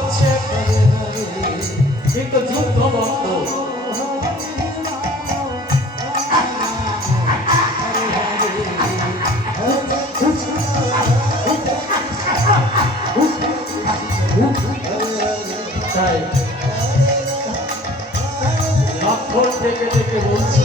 হচ্ছে কিন্তু যুদ্ধ বন্ধ। তাই লক্ষণ থেকে থেকে বলছে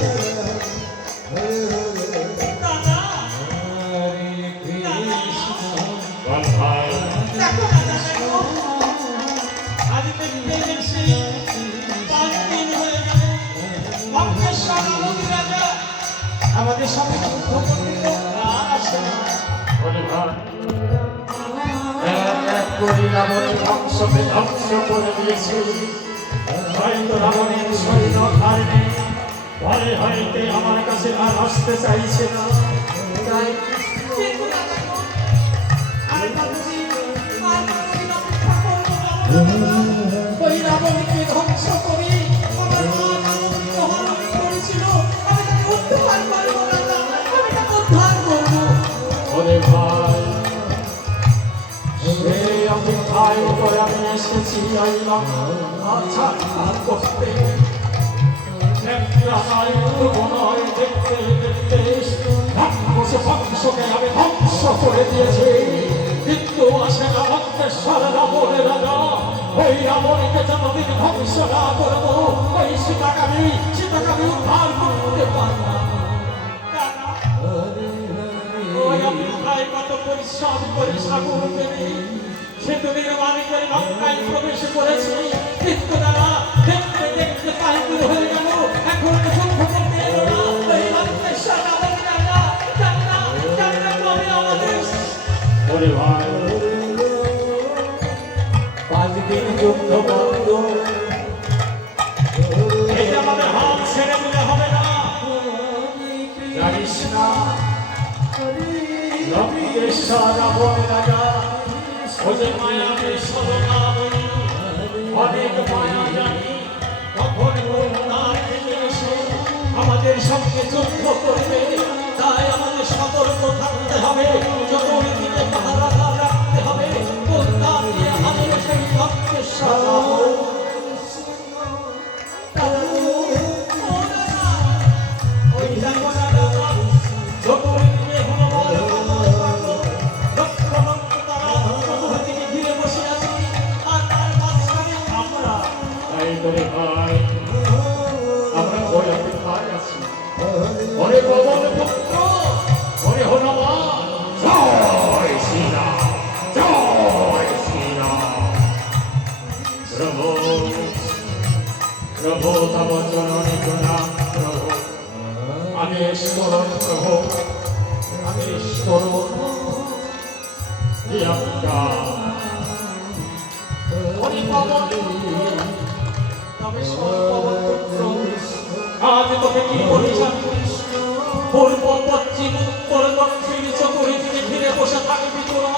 আমাদের সাথে যুদ্ধ করতে আসে না। এক করে রাবণের বংশকে ধ্বংস করে দিয়েছে। হয়তো রাবণের সৈন্য আর নেই, ভয়ে হইতে আমার কাছে আর আসতে চাইছে না। তাই ওই রাবণকে ধ্বংস করি আমার মা মহান করেছিল, আমি তাকে উদ্ধার করবো না, আমি তাকে উদ্ধার করবো। ওরে ভাই, সেই অপেক্ষায় করে আমি এসেছি আইলাম আচ্ছা আর করতে। দেখতে দেখতে বংশকে আমি ধ্বংস করে দিয়েছি, কিন্তু আসে না লঙ্কেশ্বর রাবণের রাজা। ওই রাবণকে যতদিন ধ্বংস না করবো ওই সীতাকে আমি উদ্ধার করতে পারব না। ওই অপেক্ষায় কত পরিশ্রম করে সাগর পেরে সেতু নির্মাণ করে লঙ্কায় প্রবেশ করেছি, কিন্তু তারা দেখতে দেখতে পাইপুর হয়ে গেল। এখন যুদ্ধ করতে এলো না ওই লঙ্কেশ্বর রাবণের রাজা। জানা কবে আমাদের ওরে ভাই 5 দিন যুদ্ধ বন্ধ, এই যে আমাদের হাত ছেড়ে দিলে হবে না। জানিস না লঙ্কেশ্বর রাবণের রাজা ওদের মায়াকে সদনা বলি, অনেক মায়া জানি, কখন তার থেকে এসে আমাদের সঙ্গে যুদ্ধ করবে। তাই আমাদের সতর্ক থাকতে হবে, চতুর্দিকে পাহারা রাখতে হবে। কোনটা দিয়ে আমাদের সেই লঙ্কেশ্বর রাবণ ওই চতুর্দিকে আমরা ওই অপেক্ষায় আছি। ওরে পবন পুত্র, ওরে হনুমান, জয় শ্রীরাম, জয় শ্রীরাম। প্রভু প্রভু তব চরণে প্রণাম প্রভু, আদেশ করুন প্রভু, আদেশ করুন। ওরে পবন আজ তোকে কি বলেছেন? পূর্ব পশ্চিম উত্তর দক্ষিণ চতুর্দিকে ঘিরে বসে থাকবি তোরা।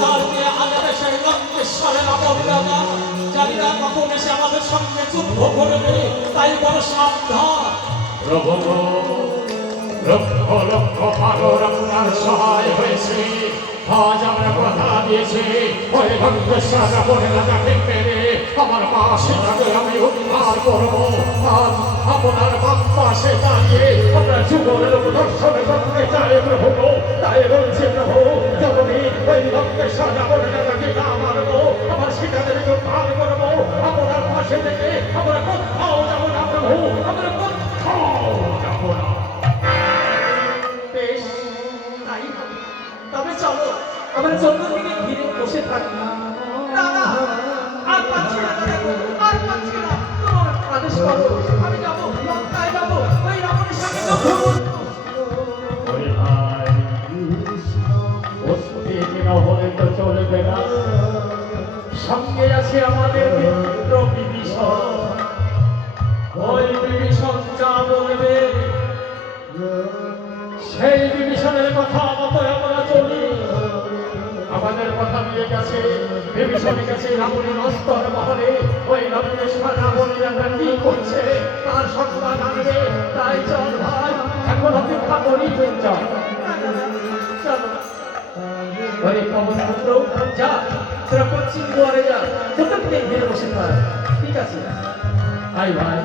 তার দিয়ে আজারে সেই লঙ্কেশ্বরের রাবণ রাজা, জানি না কখন এসে আমাদের সঙ্গে যুদ্ধ করবে, তাই বড় সাবধান। প্রভু লক্ষ লক্ষ পাগল আপনার সহায় হয়েছে। আজ আমরা কথা দিয়েছি ওই লঙ্কেশ্বর রাবণের রাজাকে মেরে আমার মা সীতাকে আমি উদ্ধার করবো। আজ আপনার বাম পাশে দাঁড়িয়ে আমরা জীবনের দর্শন করতে চাই প্রভু। তাই বলছি প্রভু, যতদিন ওই লঙ্কেশ্বর রাবণের রাজাকে না মারবো আমার সীতাদের উদ্ধার করবো। আপনার পাশে থেকে আমরা কোথাও যাবো না প্রভু, আমরা কোথাও যাবো না। বেশ, তাই তবে চলো আমরা চতুর্দিকে ঘিরে বসে থাকি। দাদা আর পাচ্ছি না, আর পাচ্ছি না, তোমার আদেশ করো, আমি যাবো লঙ্কায়, যাবো ওই রাবণের সঙ্গে যুদ্ধ করবো। ওরে ভাই, প্রস্তুতি না হলে তো চলবে না। সঙ্গে আছে আমাদের মিত্র বিভীষণ। ওই বিভীষণ যা বলবে সেই বিভীষণের কথা মতো আমরা চলি। আমাদের কথা দিয়ে গেছে বিভীষণের কাছে রাবণের অস্তর মহলে ওই লঙ্কেশ্বর রাবণের রাজা কি করছে তার সংবাদ আনবে। তাই চল ভাই, এখন অপেক্ষা করি। চল ওরে পবন পুত্র যা, তোরা পশ্চিম দুয়ারে যা, তোকে ঘিরে বসে থাক। ঠিক আছে, আয় ভাই।